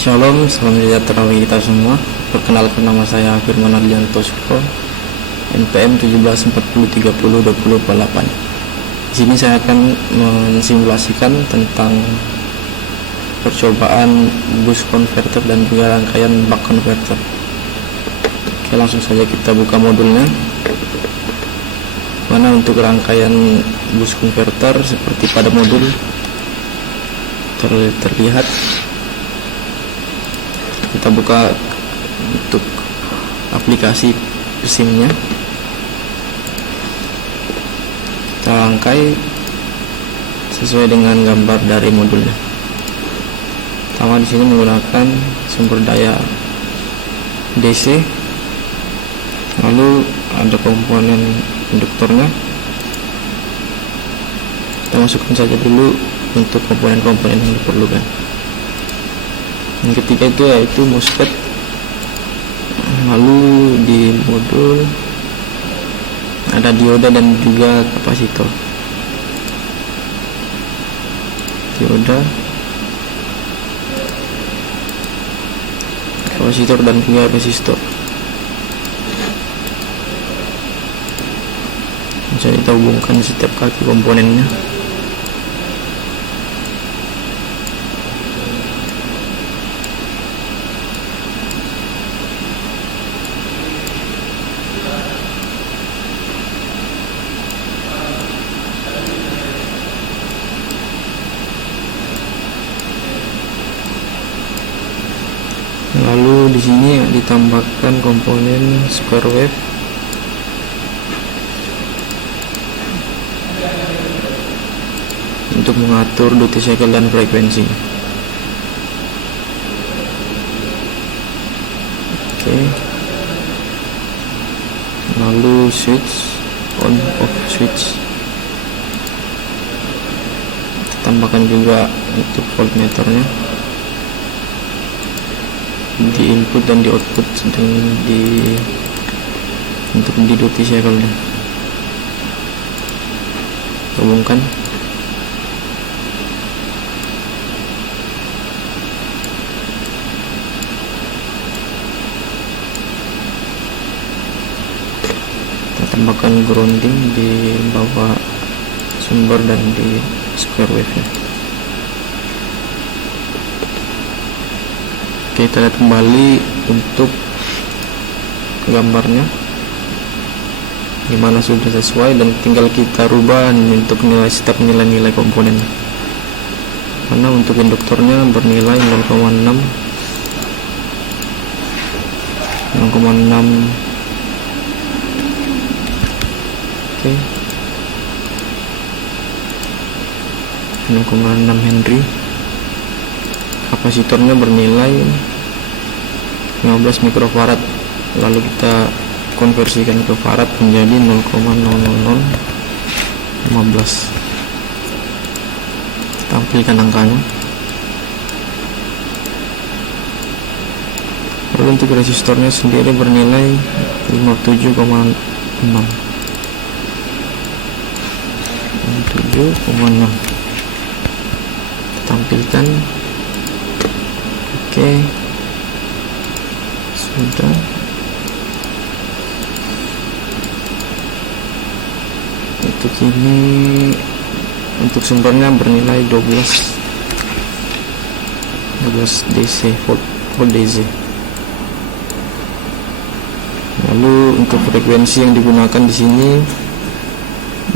Shalom, salam sejahtera bagi kita semua. Perkenalkan, nama saya Firman Ardianto Suko, NPM 1740302048. Di sini saya akan mensimulasikan tentang percobaan bus converter dan juga rangkaian buck converter. Oke, langsung saja kita buka modulnya. Mana untuk rangkaian bus converter seperti pada modul terlihat. Kita buka untuk aplikasi SIM-nya, kita rangkai sesuai dengan gambar dari modulnya. Pertama di sini menggunakan sumber daya DC, lalu ada komponen induktornya. Kita masukkan saja dulu untuk komponen-komponen yang diperlukan. Yang ketiga itu yaitu MOSFET. Lalu di modul ada dioda dan juga kapasitor. Dioda, kapasitor dan juga resistor. Bisa kita hubungkan setiap kaki komponennya. Lalu di sini ditambahkan komponen square wave untuk mengatur duty cycle dan frekuensi. Oke. Lalu switch on off switch. Tambahkan juga untuk voltmeternya di input dan di output dan untuk di duty cycle nya. Hubungkan. Kita tambahkan grounding di bawah sumber dan di square wave nya. Kita lihat kembali untuk gambarnya, dimana sudah sesuai dan tinggal kita rubah untuk nilai setiap nilai-nilai komponen. Karena untuk induktornya bernilai 0,6 oke, 6,6 Henry. Kapasitornya bernilai 15 mikrofarad, lalu kita konversikan ke farad menjadi 0,00015. Tampilkan angkanya. Lalu untuk resistornya sendiri bernilai 57,6. Tampilkan. Oke, sudah. Untuk ini, untuk sumbernya bernilai 12 DC, volt DC. Lalu untuk frekuensi yang digunakan di sini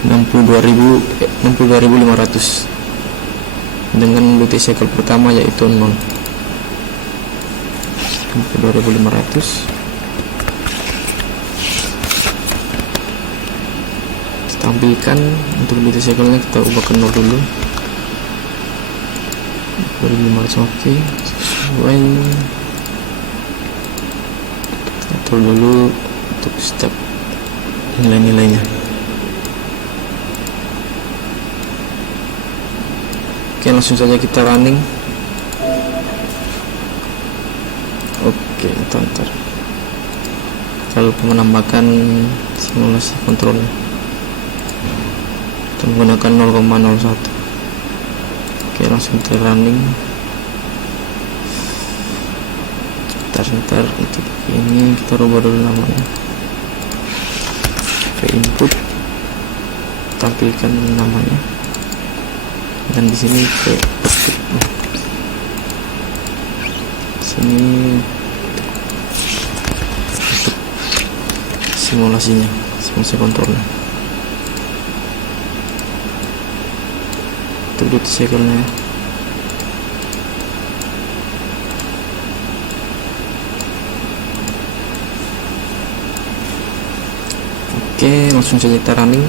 62.500 dengan duty cycle pertama yaitu 0. 2500. Tampilkan untuk duty cycle nya kita ubah ke 0 dulu. 2500. oke, sesuai. Atur dulu untuk setiap nilai-nilainya. Oke, langsung saja kita running. Oke, ntar kita lupa menambahkan simulasi kontrolnya. Kita menggunakan 0,01. Oke, langsung kita running. Sebentar untuk ini kita rubah dulu namanya ke input, tampilkan namanya, dan di sini ke output. Sini untuk simulasi kontrolnya, untuk duty cycle-nya. Oke, langsung saja kita running.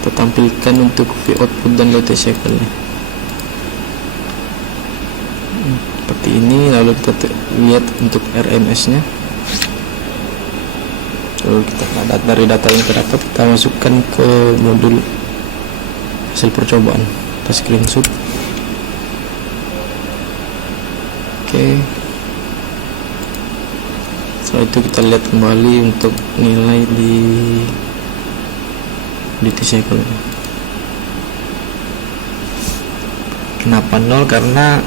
Kita tampilkan untuk view output dan duty cycle-nya seperti ini. Lalu kita lihat untuk RMS-nya. Lalu kita dari data yang terdapat kita masukkan ke modul hasil percobaan. Kita screenshot. Oke. Setelah itu kita lihat kembali untuk nilai di duty cycle. Kenapa 0? Karena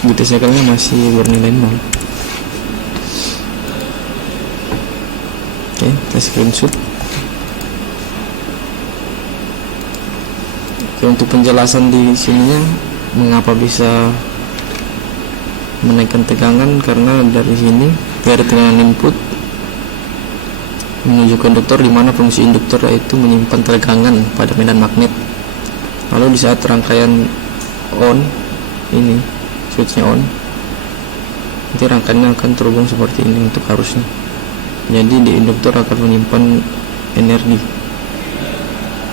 duty cycle-nya masih bernilai 0. Oke, kita screenshot. Oke, untuk penjelasan di sininya mengapa bisa menaikkan tegangan, karena dari sini dari tegangan input menuju ke induktor, di mana fungsi induktor yaitu menyimpan tegangan pada medan magnet. Lalu di saat rangkaian on ini, switchnya on, nanti rangkaiannya akan terhubung seperti ini untuk arusnya. Jadi di induktor akan menyimpan energi.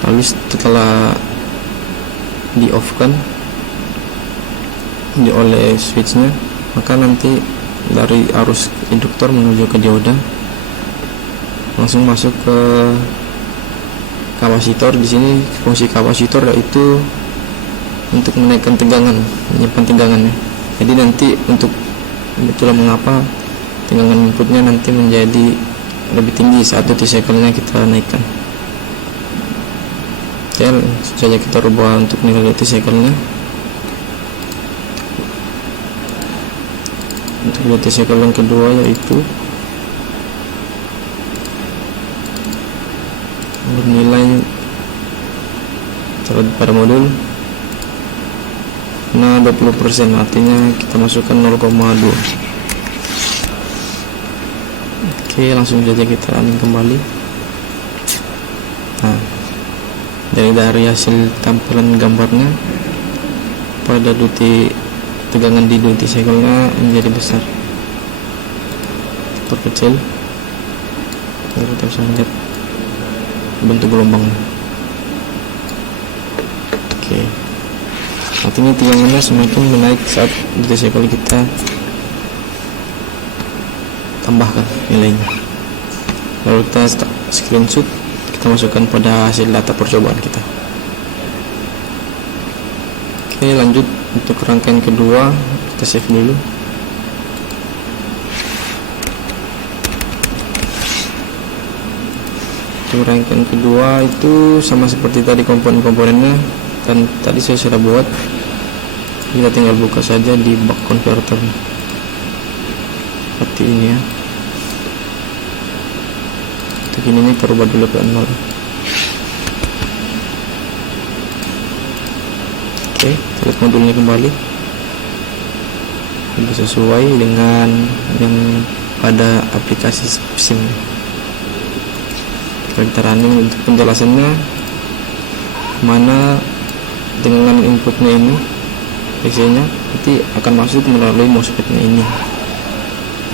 Lalu setelah di off kan oleh switchnya, maka nanti dari arus induktor menuju ke dioda langsung masuk ke kapasitor. Di sini fungsi kapasitor yaitu untuk menaikkan tegangan, menyimpan tegangannya. Jadi nanti untuk itulah mengapa tegangan inputnya nanti menjadi lebih tinggi saat duty cycle-nya kita naikkan. Oke, saja kita rubah untuk nilai duty cycle-nya. Untuk duty cycle yang kedua yaitu bernilai terhadap pada modul 20%, artinya kita masukkan 0,2. Oke, langsung saja kita running kembali. Nah, dari hasil tampilan gambarnya pada tegangan di duty cycle-nya menjadi besar, terkecil. Lalu kita bisa melihat bentuk gelombangnya. Oke, artinya tegangannya semakin menaik saat duty cycle kita tambahkan nilainya. Lalu kita screenshot, kita masukkan pada hasil data percobaan kita. Oke, lanjut untuk rangkaian kedua, kita save dulu. Untuk rangkaian kedua itu sama seperti tadi komponen-komponennya, kan tadi saya sudah buat. Kita tinggal buka saja di buck converter seperti ini ya. Untuk ininya kita rubah dulu ke 0. Oke, kita lihat modulnya kembali. Ini sesuai dengan yang pada aplikasi SIM. Kita running untuk penjelasannya, mana dengan inputnya ini DC-nya nanti akan masuk melalui MOSFET-nya ini.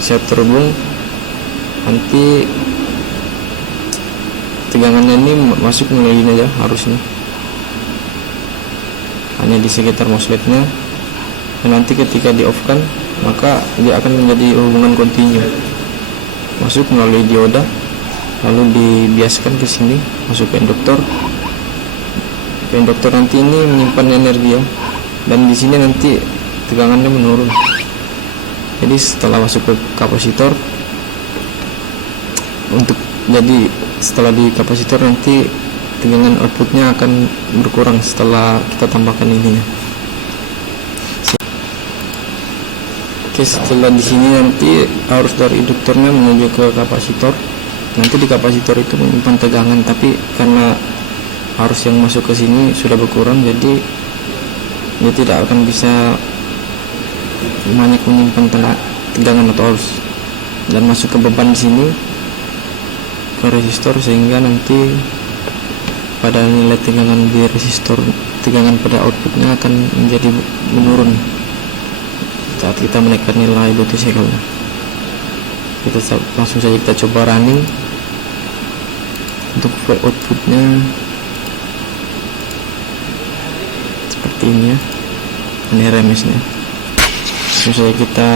Siap terhubung, nanti tegangannya ini masuk melalui ini aja harusnya, hanya di sekitar MOSFET-nya. Dan nanti ketika di off kan, maka dia akan menjadi hubungan kontinu, masuk melalui dioda, lalu dibiaskan ke sini, masuk ke induktor. Induktor nanti ini menyimpan energi ya, dan di sini nanti tegangannya menurun. Jadi setelah masuk ke kapasitor, setelah di kapasitor nanti tegangan outputnya akan berkurang setelah kita tambahkan ininya. Oke, setelah di sini nanti arus dari induktornya menuju ke kapasitor. Nanti di kapasitor itu menyimpan tegangan, tapi karena arus yang masuk ke sini sudah berkurang, jadi dia tidak akan bisa banyak menyimpan tegangan atau arus, dan masuk ke beban di sini ke resistor, sehingga nanti pada nilai tegangan di resistor, tegangan pada outputnya akan menjadi menurun saat kita menaikkan nilai duty cycle. Kita langsung saja kita coba running. Untuk file outputnya seperti ini ya, ini RMS nya. Langsung saja kita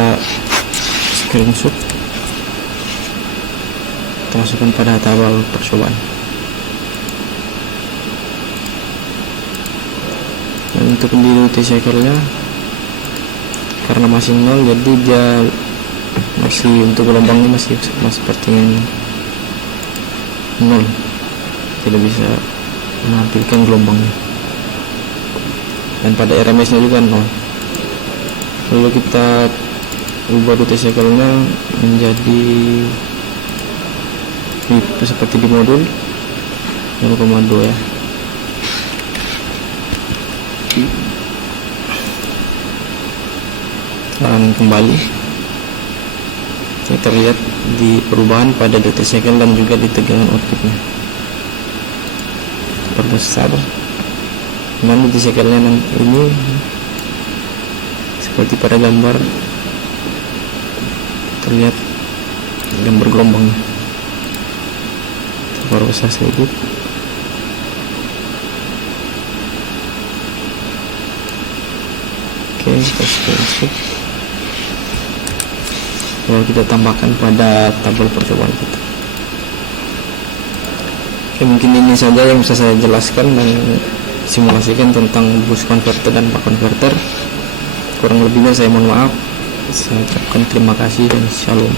screenshot, kita masukkan pada tabel percobaan. Dan untuk di duty cycle nya karena masih 0, jadi dia masih, untuk gelombangnya masih seperti yang 0, tidak bisa menampilkan gelombangnya, dan pada RMS nya juga 0. Lalu kita ubah duty cycle nya menjadi seperti di modul 0,2 ya. Dan kembali kita lihat di perubahan pada duty cycle dan juga di tegangan outputnya terbesar. Dan duty cycle nya ini seperti pada gambar, terlihat gambar gelombangnya terbesar sedikit. Oke, kita screenshot. Lalu kita tambahkan pada tabel percobaan kita. Oke, mungkin ini saja yang bisa saya jelaskan dan simulasikan tentang boost converter dan buck converter. Kurang lebihnya saya mohon maaf. Saya ucapkan terima kasih dan shalom.